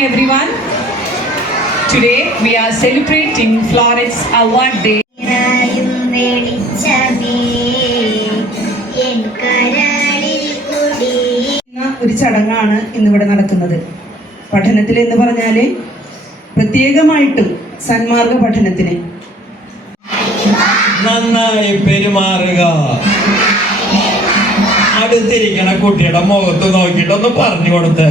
morning, everyone. Today we are celebrating Florence Award Day. ഒരു ചടങ്ങാണ് ഇന്നിവിടെ നടക്കുന്നത്. പഠനത്തിൽ എന്ന് പറഞ്ഞാൽ പ്രത്യേകമായിട്ടും സന്മാർഗ പഠനത്തിന് നന്നായി പെരുമാറുക. അടുത്തിരിക്കണ കുട്ടിയുടെ മുഖത്ത് നോക്കിയിട്ടൊന്ന് പറഞ്ഞു കൊടുത്ത്.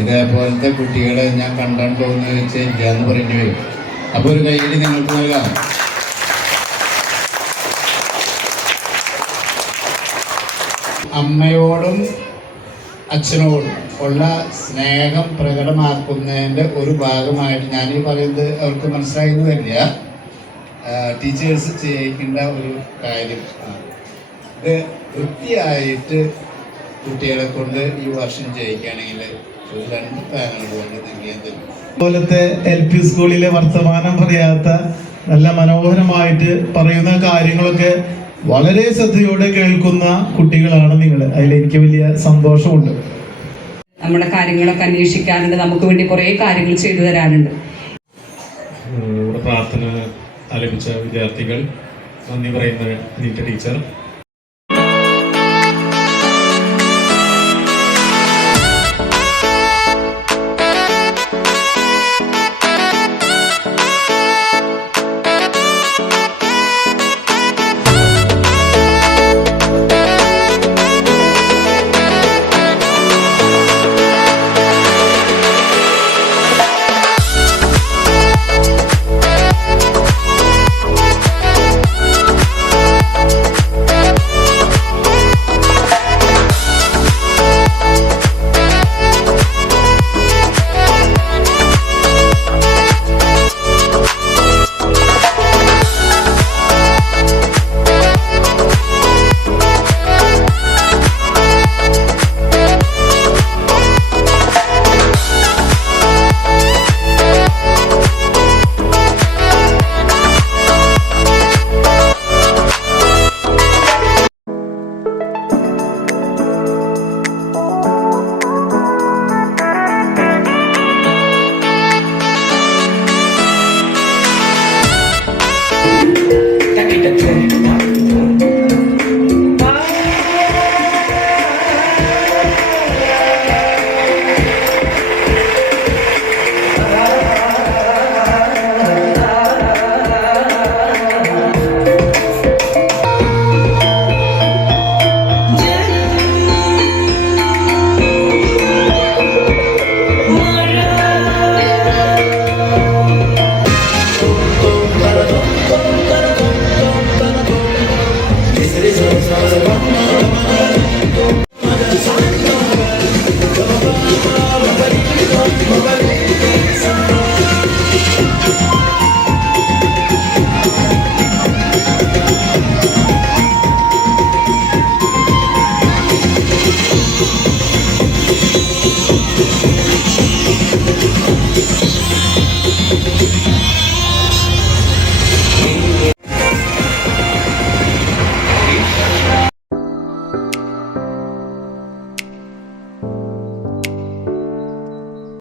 ഇതേപോലത്തെ കുട്ടികളെ ഞാൻ കണ്ടോന്ന് വെച്ചാൽ ഇല്ല എന്ന് പറയേണ്ടി വരും. അപ്പൊ ഒരു കൈയ്യടി നിങ്ങൾക്ക് നൽകാം. അമ്മയോടും അച്ഛനോടും ഉള്ള സ്നേഹം പ്രകടമാക്കുന്നതിൻ്റെ ഒരു ഭാഗമായിട്ട് ഞാനീ പറയുന്നത് അവർക്ക് മനസ്സിലായെന്ന് വരില്ല. ടീച്ചേഴ്സ് ചെയ്യേണ്ട ഒരു കാര്യം ഇത് വൃത്തിയായിട്ട് കുട്ടികളെ കൊണ്ട് ഈ വർഷം ചെയ്യിക്കുകയാണെങ്കിൽ ഒരു 2 പാനൽ കൊണ്ട് നൽകിയാൽ തരും. അതുപോലത്തെ LP സ്കൂളിലെ വർത്തമാനം പറയാത്ത നല്ല മനോഹരമായിട്ട് പറയുന്ന കാര്യങ്ങളൊക്കെ വളരെ ശ്രദ്ധയോടെ കേൾക്കുന്ന കുട്ടികളാണ് നിങ്ങൾ. അതിലെനിക്ക് വലിയ സന്തോഷമുണ്ട്. നമ്മുടെ കാര്യങ്ങളൊക്കെ അന്വേഷിക്കാനുണ്ട്, നമുക്ക് വേണ്ടി കുറേ കാര്യങ്ങൾ ചെയ്തു തരാനുണ്ട്. പ്രാർത്ഥന ആലപിച്ച വിദ്യാർത്ഥികൾ, നന്ദി പറയുന്ന ടീച്ചർ.